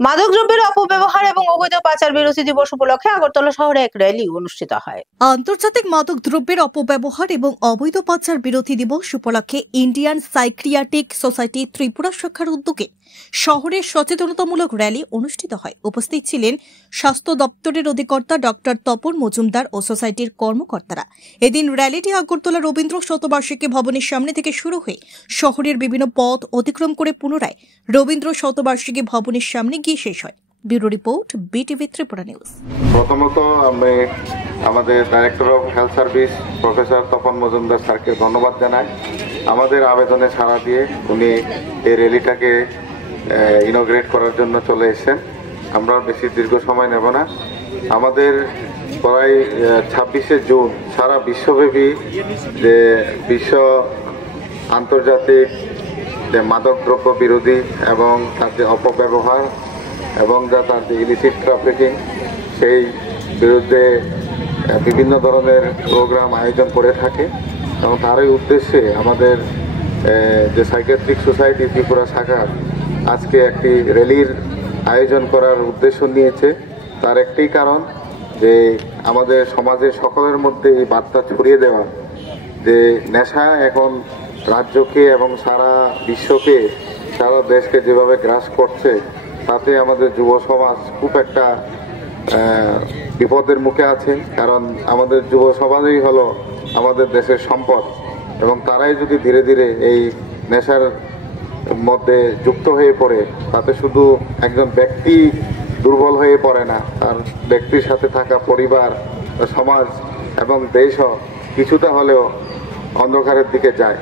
মাদকদ্রব্যের অপব্যবহার এবং অবৈধ পাচার বিরোধী দিবস উপলক্ষে আগরতলা শহরে এক র্যালি অনুষ্ঠিত হয়। আন্তর্জাতিক মাদক দ্রব্যের অপব্যবহার এবং অবৈধ পাচার বিরোধী দিবস উপলক্ষে ইন্ডিয়ান সাইকিয়াট্রিক সোসাইটি ত্রিপুরা শাখার উদ্যোগে শহরে সচেতনতামূলক র্যালি অনুষ্ঠিত হয়। উপস্থিত ছিলেন স্বাস্থ্য দপ্তরের অধিকর্তা ডক্টর তপন মজুমদার ও সোসাইটির কর্মকর্তারা। এদিন র্যালিটি আগরতলা রবীন্দ্র শতবার্ষিকী ভবনের সামনে থেকে শুরু হয়ে শহরের বিভিন্ন পথ অতিক্রম করে পুনরায় রবীন্দ্র শতবার্ষিকী ভবনের সামনে গিয়ে শেষ হয়। Bureau report, BTV Tripura news. প্রথমত আমি আমাদের director of health service professor Tapan Majumdar স্যারকে ধন্যবাদ জানাই। আমাদের আবেদনে সাড়া দিয়ে উনি এই র্যালিটাকে ইনগ্রেট করার জন্য চলে এসেছেন। আমরা বেশি দীর্ঘ সময় নেব না। আমাদের প্রায় 26শে জুন সারা বিশ্বব্যাপী যে বিশ্ব আন্তর্জাতিক যে মাদকদ্রব্য বিরোধী এবং তার যে অপব্যবহার এবং যা তার যে ইলিসিট ট্রাফিকিং সেই বিরুদ্ধে বিভিন্ন ধরনের প্রোগ্রাম আয়োজন করে থাকে এবং তারই উদ্দেশ্যে আমাদের যে সাইকিয়াট্রিক সোসাইটি ত্রিপুরা শাখা আজকে একটি র্যালির আয়োজন করার উদ্দেশ্য নিয়েছে। তার একটি কারণ যে আমাদের সমাজের সকলের মধ্যে এই বার্তা ছড়িয়ে দেওয়া যে নেশা এখন রাজ্যকে এবং সারা বিশ্বকে সারা দেশকে যেভাবে গ্রাস করছে তাতে আমাদের যুব সমাজ খুব একটা বিপদের মুখে আছে। কারণ আমাদের যুব সমাজই হলো আমাদের দেশের সম্পদ এবং তারাই যদি ধীরে ধীরে এই নেশার মধ্যে যুক্ত হয়ে পড়ে তাতে শুধু একজন ব্যক্তি দুর্বল হয়ে পড়ে না, তার ব্যক্তির সাথে থাকা পরিবার, সমাজ এবং দেশও কিছুটা হলেও অন্ধকারের দিকে যায়।